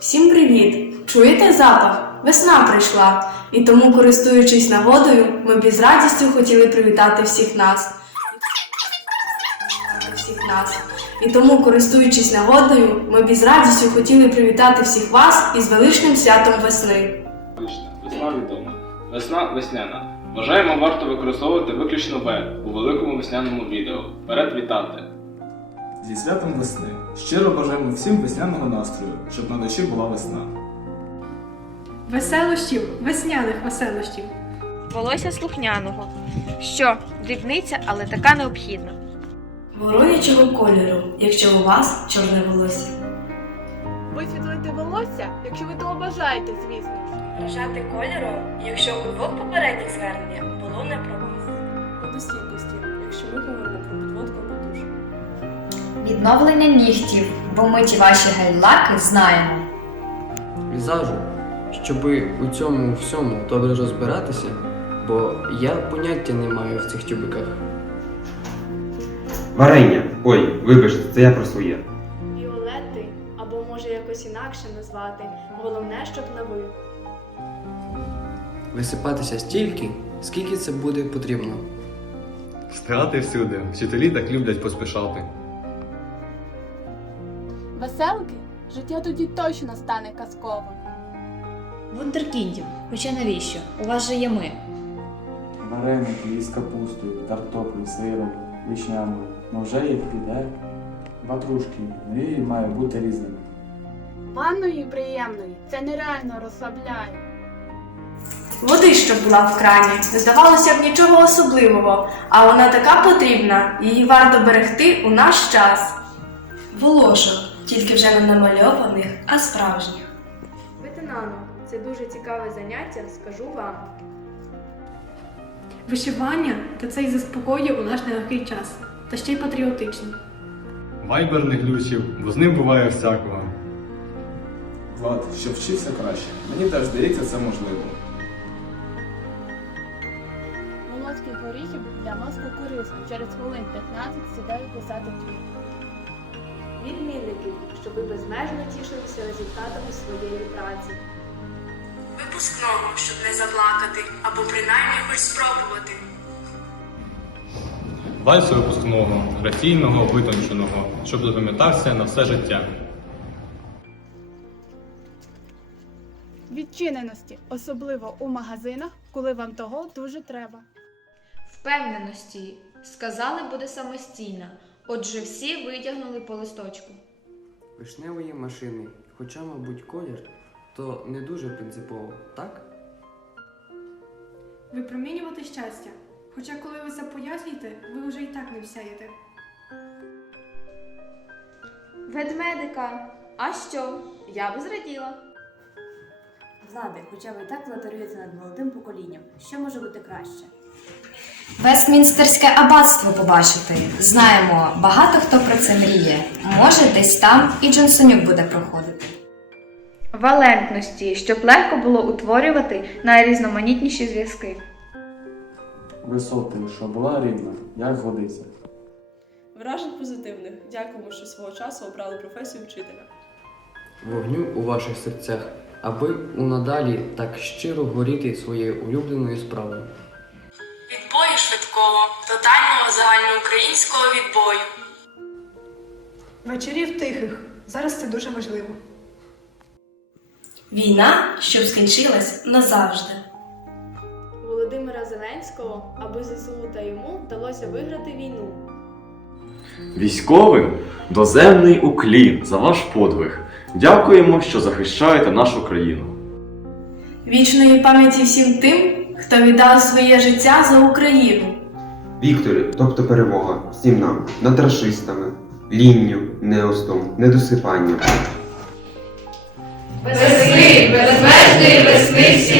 Всім привіт! Чуєте запах? Весна прийшла, і тому, користуючись нагодою, ми б із радістю хотіли привітати всіх нас. Всіх нас. І тому, користуючись нагодою, ми б із радістю хотіли привітати всіх вас із величним святом весни. Весна відома. Весна весняна. Вважаємо, варто використовувати виключно В у великому весняному відео. Вперед вітати! Зі святом весни. Щиро бажаємо всім весняного настрою, щоб на душі була весна. Веселощів, весняних веселощів. волосся слухняного. Що, дрібниця, але така необхідна. Воронячого кольору, якщо у вас чорне волосся. Висвітлити волосся, якщо ви того бажаєте, звісно ж. Вражати кольором, якщо у двох попередніх звернення було не про вас. Водостійкості, якщо ми говоримо про підводку або душ. Відновлення нігтів, бо ми ті ваші гель-лаки знаємо. візажу, щоби у цьому всьому добре розбиратися, бо я поняття не маю в цих тюбиках. Варення. Ой, вибачте, це я про своє. Віолети, або може якось інакше назвати. Головне, щоб на ви. Висипатися стільки, скільки це буде потрібно. Встигати всюди. Вчителі так люблять поспішати. Веселки? Життя тоді точно стане казковим. Вундеркіндів. Хоча навіщо? У вас же є ми. Вареники із капустою, картоплею, сиром, вишнями. Ну вже їх піде. Ватрушки. Мрії мають бути різними. Ванною приємною це нереально розслабляє. Води, що була в крані, не здавалося б нічого особливого, а вона така потрібна, її варто берегти у наш час. Волошок, тільки вже не намальованих, а справжніх. Ветенано це дуже цікаве заняття, скажу вам. Вишивання та це й заспокоює у наш нелегкий час, та ще й патріотично. Вайбер не глючив, бо з ним буває всякого. Влад, щоб вчився краще. Мені теж здається, це можливо. Волоських горіхів для мозку корисно. Через хвилин 15 сідаю писати твір. Відмінники, щоб ви безмежно тішилися результатами своєї праці. Випускного, щоб не заплакати, або принаймні хоч спробувати. Вальсу випускного, граційного, витонченого, щоб запам'ятався на все життя. Відчиненості, особливо у магазинах, коли вам того дуже треба. Впевненості. Сказали, буде самостійна. Отже, всі витягнули по листочку. Вишневої машини, хоча, мабуть, колір, то не дуже принципово, так? Випромінювати щастя. Хоча коли ви це пояснюєте, ви вже і так не всяєте. Ведмедика. А що? Я би зраділа. Влади, хоча ви і так владарюєте над молодим поколінням. Що може бути краще? Вестмінстерське аббатство побачити. Знаємо, багато хто про це мріє. Може, десь там і Джонсонюк буде проходити. Валентності, щоб легко було утворювати найрізноманітніші зв'язки. Висоти, що була рівна, як годиться. Вражень позитивних. Дякуємо, що свого часу обрали професію вчителя. Вогню у ваших серцях, аби унадалі так щиро горіти своєю улюбленою справою. Швидкого, тотального загальноукраїнського відбою. Вечорів тихих. Зараз це дуже важливо. Війна, щоб скінчилась назавжди. Володимира Зеленського, аби ЗСУ та йому вдалося виграти війну. Військовим доземний уклін за ваш подвиг. Дякуємо, що захищаєте нашу країну. Вічної пам'яті всім тим, хто віддав своє життя за Україну. Вікторі, тобто перемога, всім нам, над рашистами, лінню, неостом, недосипанням. Весни, безмежної весни всім